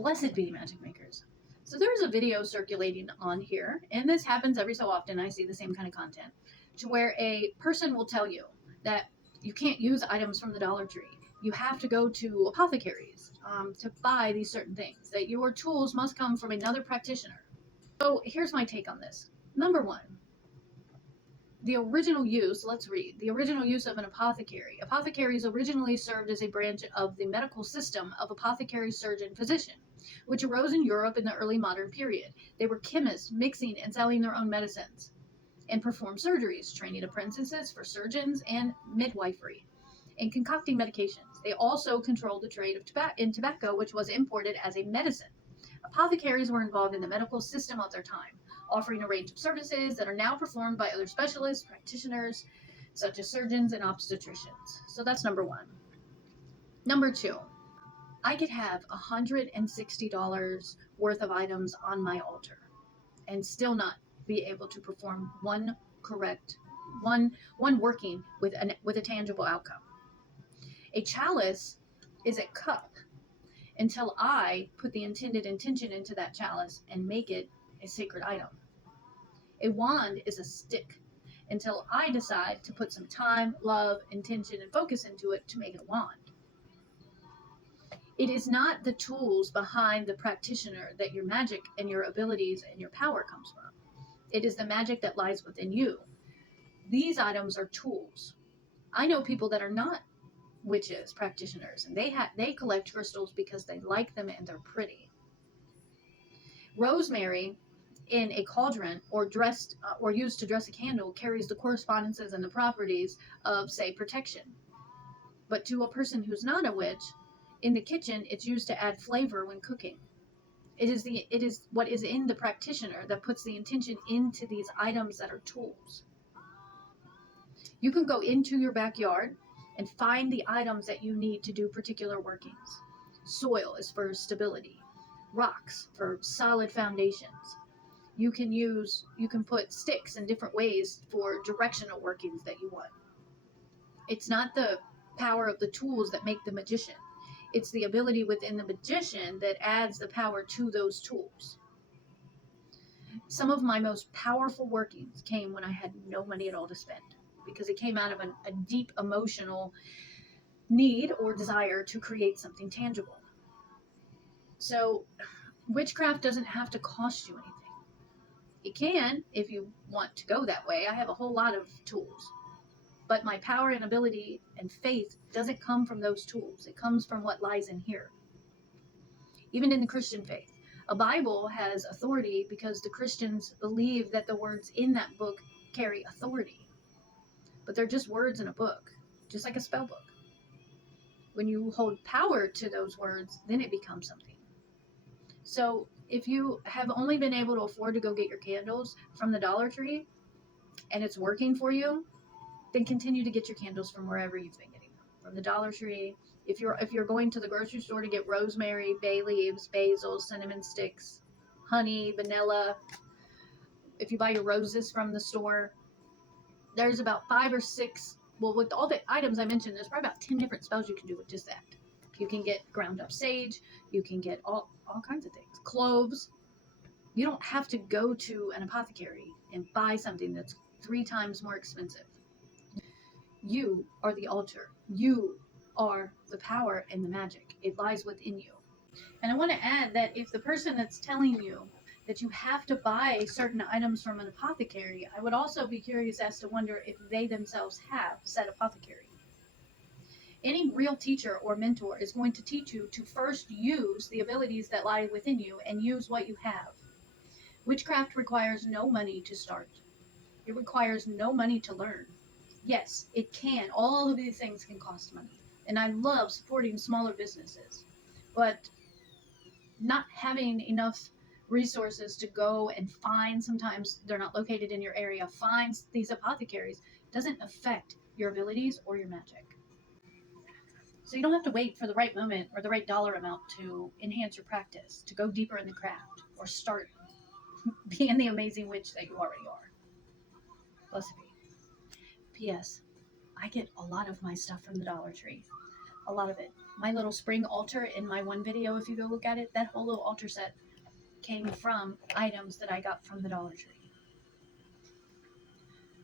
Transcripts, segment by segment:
Blessed be magic makers. So there's a video circulating on here, and this happens every so often. I see the same kind of content, to where a person will tell you that you can't use items from the Dollar Tree. You have to go to apothecaries to buy these certain things, that your tools must come from another practitioner. So here's my take on this. Number one, the original use, let's read, the original use of an apothecary. Apothecaries originally served as a branch of the medical system of apothecary, surgeon, physician, which arose in Europe in the early modern period. They were chemists mixing and selling their own medicines and performed surgeries, training apprentices for surgeons and midwifery, and concocting medications. They also controlled the trade of tobacco, which was imported as a medicine. Apothecaries were involved in the medical system of their time, offering a range of services that are now performed by other specialists, practitioners, such as surgeons and obstetricians. So that's number one. Number two, I could have $160 worth of items on my altar and still not be able to perform one working with a tangible outcome. A chalice is a cup until I put the intended intention into that chalice and make it a sacred item. A wand is a stick until I decide to put some time, love, intention, and focus into it to make it a wand. It is not the tools behind the practitioner that your magic and your abilities and your power comes from. It is the magic that lies within you. These items are tools. I know people that are not witches, practitioners, and they collect crystals because they like them and they're pretty. Rosemary in a cauldron or used to dress a candle carries the correspondences and the properties of, say, protection. But to a person who's not a witch, in the kitchen, it's used to add flavor when cooking. It is what is in the practitioner that puts the intention into these items that are tools. You can go into your backyard and find the items that you need to do particular workings. Soil is for stability. Rocks for solid foundations. You can put sticks in different ways for directional workings that you want. It's not the power of the tools that make the magician. It's the ability within the magician that adds the power to those tools. Some of my most powerful workings came when I had no money at all to spend, because it came out of a deep emotional need or desire to create something tangible. So witchcraft doesn't have to cost you anything. It can if you want to go that way. I have a whole lot of tools. But my power and ability and faith doesn't come from those tools. It comes from what lies in here. Even in the Christian faith, a Bible has authority because the Christians believe that the words in that book carry authority. But they're just words in a book, just like a spell book. When you hold power to those words, then it becomes something. So if you have only been able to afford to go get your candles from the Dollar Tree and it's working for you, then continue to get your candles from wherever you've been getting them. From the Dollar Tree. If you're going to the grocery store to get rosemary, bay leaves, basil, cinnamon sticks, honey, vanilla, if you buy your roses from the store, there's about 5 or 6, well, with all the items I mentioned, there's probably about 10 different spells you can do with just that. You can get ground up sage, you can get all kinds of things. Cloves. You don't have to go to an apothecary and buy something that's 3 times more expensive. You are the altar. You are the power and the magic. It lies within you. And I want to add that if the person that's telling you that you have to buy certain items from an apothecary, I would also be curious as to wonder if they themselves have said apothecary. Any real teacher or mentor is going to teach you to first use the abilities that lie within you and use what you have. Witchcraft requires no money to start. It requires no money to learn. Yes, it can. All of these things can cost money. And I love supporting smaller businesses. But not having enough resources to go and find, sometimes they're not located in your area, find these apothecaries doesn't affect your abilities or your magic. So you don't have to wait for the right moment or the right dollar amount to enhance your practice, to go deeper in the craft, or start being the amazing witch that you already are. Blessed be. P.S. I get a lot of my stuff from the Dollar Tree. A lot of it. my little spring altar in my one video, if you go look at it, that whole little altar set came from items that I got from the Dollar Tree.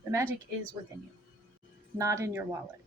The magic is within you, not in your wallet.